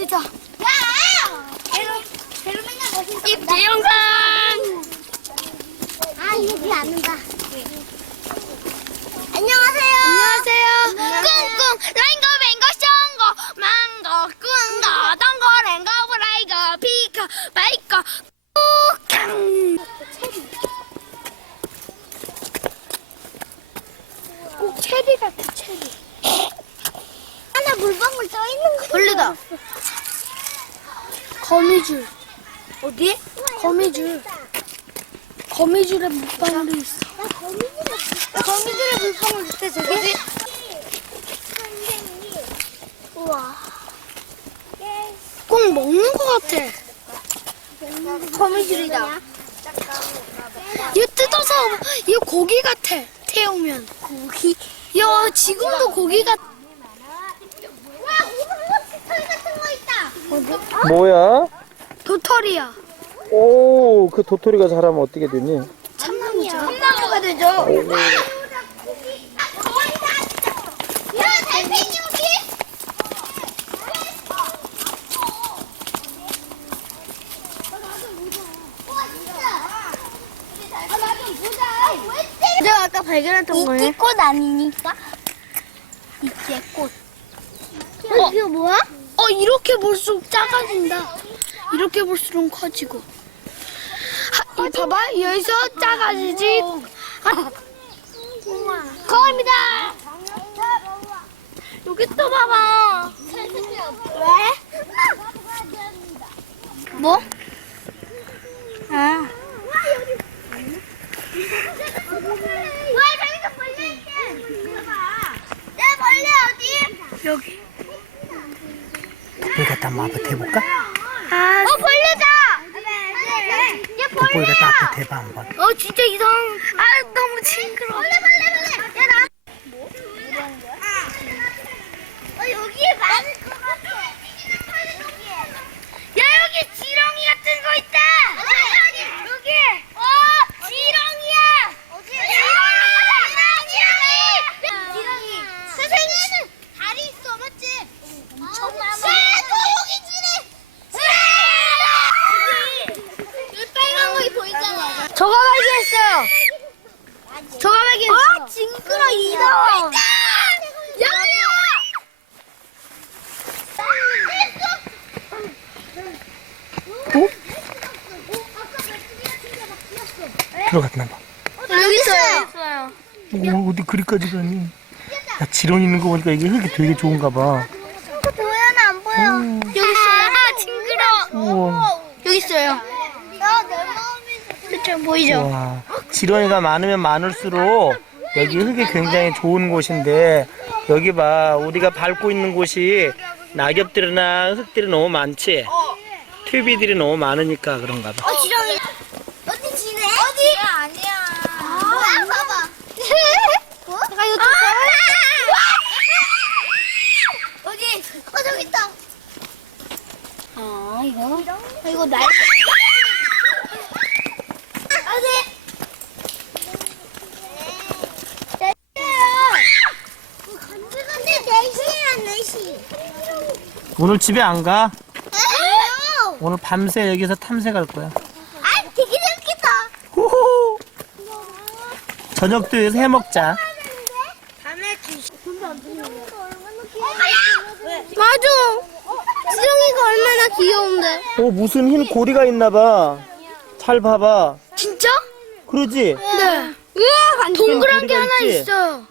队长 거미? 줄 거미줄에 물방울이 있어. 거미줄에, 거미줄에 물방울 있대, 저기. 와꼭 먹는 것 같아. 음, 거미줄이다. 얘 뜯어서, 이 고기 같아, 태, 태우면. 고기? 야, 지금도 고기 같아. 뭐야? 도털이야. 오, 그 도토리가 자라면 어떻게 되니? 아, 참나무야. 참나무가 되죠. 오. 이꽃 어. 네. 아니니까 이제 꽃. 이게 뭐야? 어. 어 이렇게 볼수록 작아진다. 이티코드. 이렇게 볼수록 커지고. 아뭐 봐봐 여기서 작아지지. 거기다 여기 또 봐봐. 왜? 뭐? 네. 뭐? 아. 여기. 불 갖다 한번 해볼까? 아, 어 진짜 이상 아 너무 징그러 빨 저거 발견했어요. 저거 발견 아, 어? 징그러 이다. 야야. 어? 들어갔나 봐. 여기 있어요. 어, 어디 그리까지 가니? 야, 지렁이 는거 보니까 이게 흙이 되게 좋은가 봐. 도현아 안 보여. 음. 여기 있어요. 아, 징그러. 여기 있어요. 이야, 지렁이가 많으면 많을수록 여기 흙이 굉장히 좋은 곳인데 여기 봐 우리가 밟고 있는 곳이 낙엽들이나 흙들이 너무 많지? 트비들이 너무 많으니까 그런가 봐. 어, 디 지네? 어디? 야, 네, 아니야. 봐봐. 어, 어? 아, 어디? 어, 저기 다 어, 아, 이거? 이거 날. 오늘 집에 안 가? 에이! 오늘 밤새 여기서 탐색할 거야. 아, 되게 재밌겠다. 호호. 저녁도 여기서 해 먹자. 뭐 밤에 어, 지영이가 얼마나 귀여운데. 어, 무슨 흰 고리가 있나 봐. 잘 봐봐. 진짜? 그러지? 네. 네. 와 동그란 게 있지. 하나 있어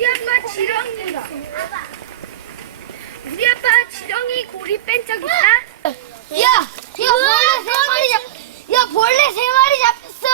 우리 아빠 지렁이다. 우리 아빠 지렁이 고리 뺀 적이다. 야, 야, 우와, 벌레 세 마리, 세 마리 잡, 질. 야 벌레 세 마리 잡혔어.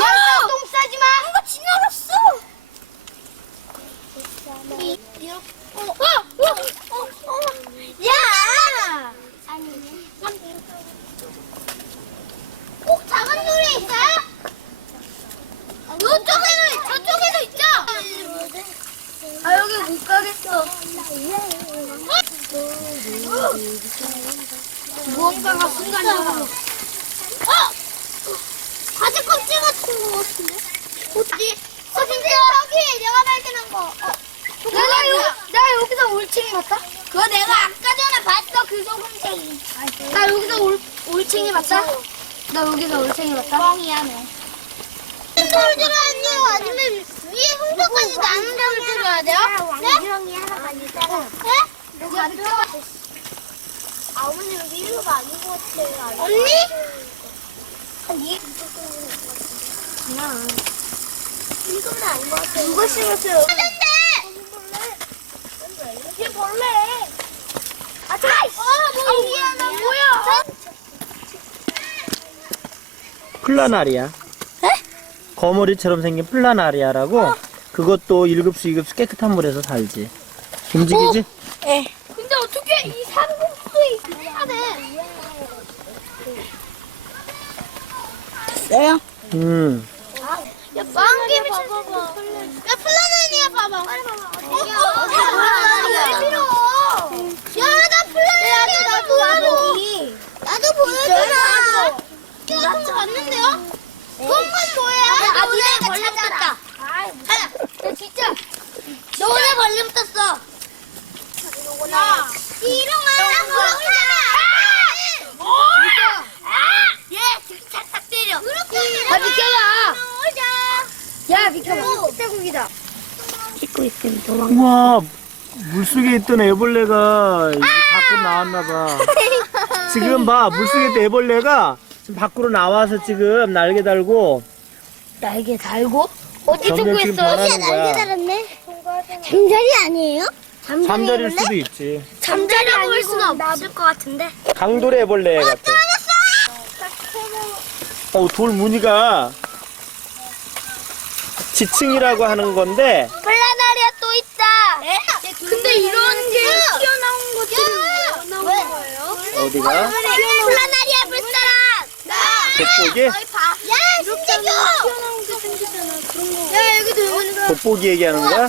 야똥 어! 싸지 마. 누가 지나갔어? 야. 아, 순간이야. 아, 어? 가지 껍질 같은 거 같은데? 어디? 서진이 네. 어, 어, 여기 내가 발견한 거. 어, 내가 요, 여기, 내가 여기서 올챙이 봤다. 그거 내가 아까 전에 봤어 그 소금쟁이. 아, 네. 나 여기서 올 올챙이 봤다. 나 여기서 올챙이 봤다. 뻥이야 너. 돌줄 알았니? 아니면 위에 홍보까지 나는 돌줄 알아요? 네? 아, 네? 네? 네? 네? 네? 아버님 여기 가 아닌 것같요 언니? 한2 무조건 아닌 것 그냥. 1호는 아닌 것 누가 심었어요? 어, 플라나리아 에? 거머리처럼 생긴 플라나리아라고 그것도 일급수 2급수 깨끗한 물에서 살지 움직이지네 어? 근데 어떻게 이산 됐어요? 응. 네? 음. 야, 빵김이 진짜 야, 플라넨니야 봐봐. 어디야? 아, 어, 왜 필요? 야, 나플라넨니야 나도, 나도 나도. 나도 보여주나? 같은 거 봤는데요? 그건 뭐야? 야, 아, 아, 아, 아, 아, 아, 아, 진짜 너 오늘 벌레 붙었어 자, 야. 야. 이름 말하고 그러자. 야, 착착 때려. 아, 비켜라. 야, 비켜라. 새고기다. 찍고 있음 도망. 우와, 물 속에 아, 있던 애벌레가 아! 밖으로 나왔나 봐. 지금 봐, 물 속에 있던 아. 애벌레가 지금 밖으로 나와서 지금 날개 달고. 날개 달고? 어디 숨고 있어? 날개 달았네. 잠자리 아니에요? 잠자리일 수도 있지. 잠자리 아닐 수는 없을 것 같은데. 강돌 해볼래 같은. 어, 돌 무늬가 지층이라고 네? 하는 건데. 플라나리아 또 있다. 네? 근데 이런 네. 게 야! 튀어나온 것들은 왜 나온 거예요? 어디가? 왜? 플라나리아 불사랑. 나온게 생기잖아. 그 야, 여기도 여기도. 돋보 여기가... 얘기하는 거야?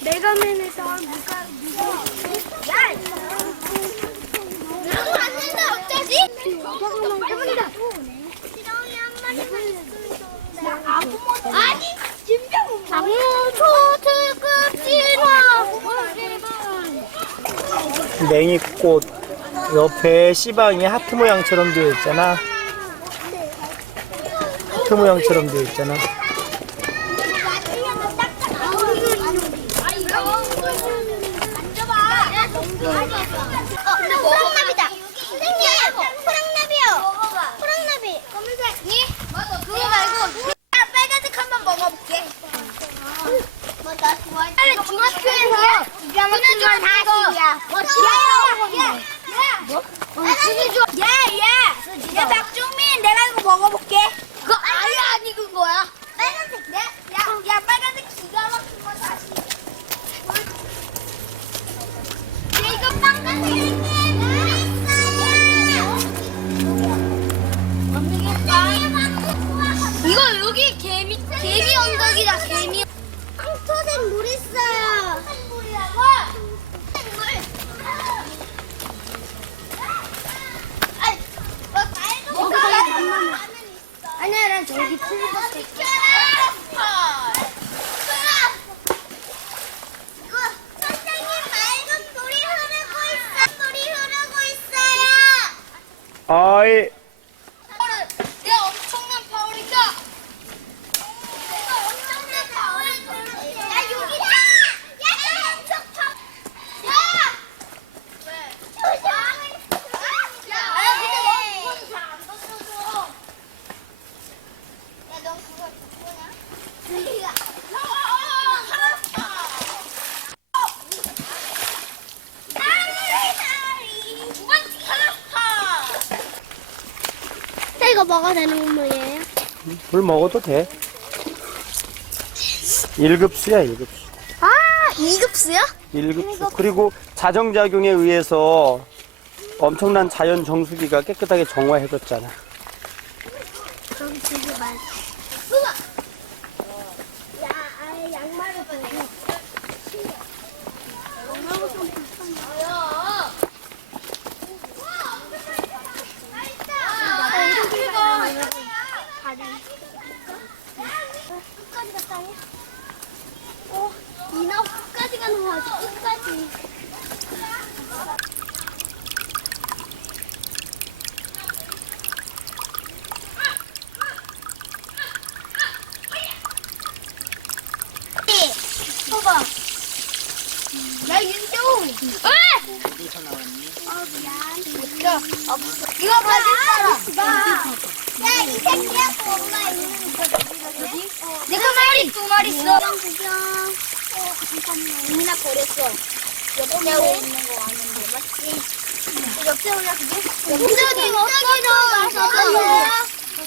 내가 맨에서 야! 나도 안된 어쩌지? 오빠가 먹 시렁이 한 마리 만났으면 좋겠는데 아니 냉이꽃 옆에 시방이 하트 모양처럼 되어 있잖아 하트 모양처럼 되어 있잖아 중에서 이겨먹야뭐야 뭐? 수지 줘. 야, 야, 야, 야. 뭐? 어, 어, 야, 야. 야, 야 박종민, 내가 이거 먹어볼게. 그 아예 아니군 거야. 빨간색, 야. 야, 빨간색 기가 막힌 건이야 이거 여기 개미 개미 언덕이다 개미. 哎。 먹물 먹어도, 먹어도 돼. 1급수야, 1급수. 아, 2급수요? 1급수. 그리고 자정작용에 의해서 엄청난 자연 정수기가 깨끗하게 정화해졌잖아 정수기 아 어, 이나 끝까지 가는 거 같아. 끝까지. 이거 봐, 이거 도이 이거 봐, 이 이거 봐, 내가 말이 또 말이 있어. 누나 버렸어. 옆에 있는 거 아는데 맞지? 옆에 올라 그게? 옆에 올라 그게? 옆에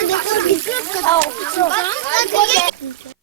올라 그게? 옆에 올라 그게?